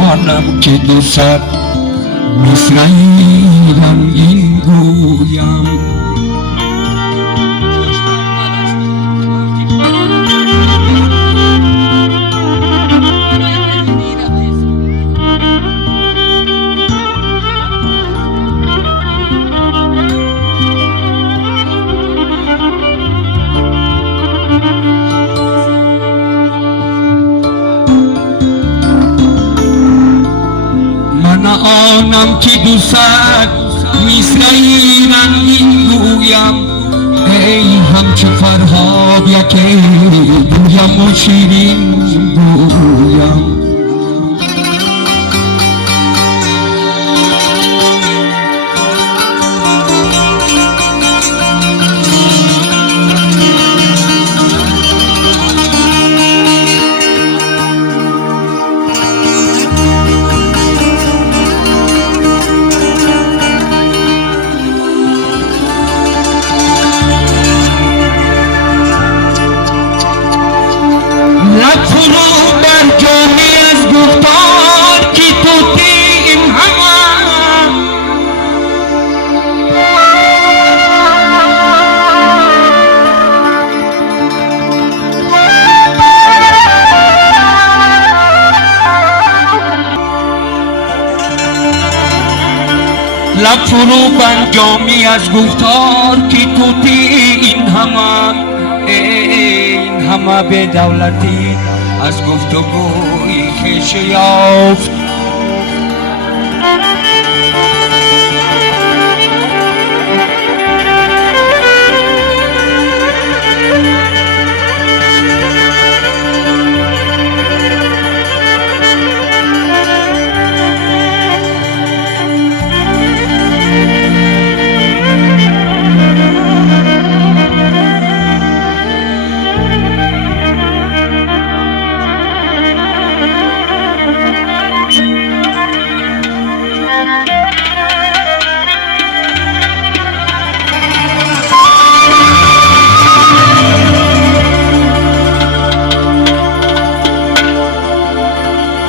آنم که دو صد مصرعی رنگین گویم. من آنم که دو صد مصرعی رنگین گویم، ای همچه فرهاد یکی گویم و شیرین گویم. لب فرو بر جامی از گفتار که توتی این همه، لب فرو بر جامی از گفتار که توتی این همه، این همه به دولتی از گفتگوی خویش یافت.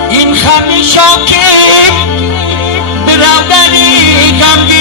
این خمیشا که برادری غمگین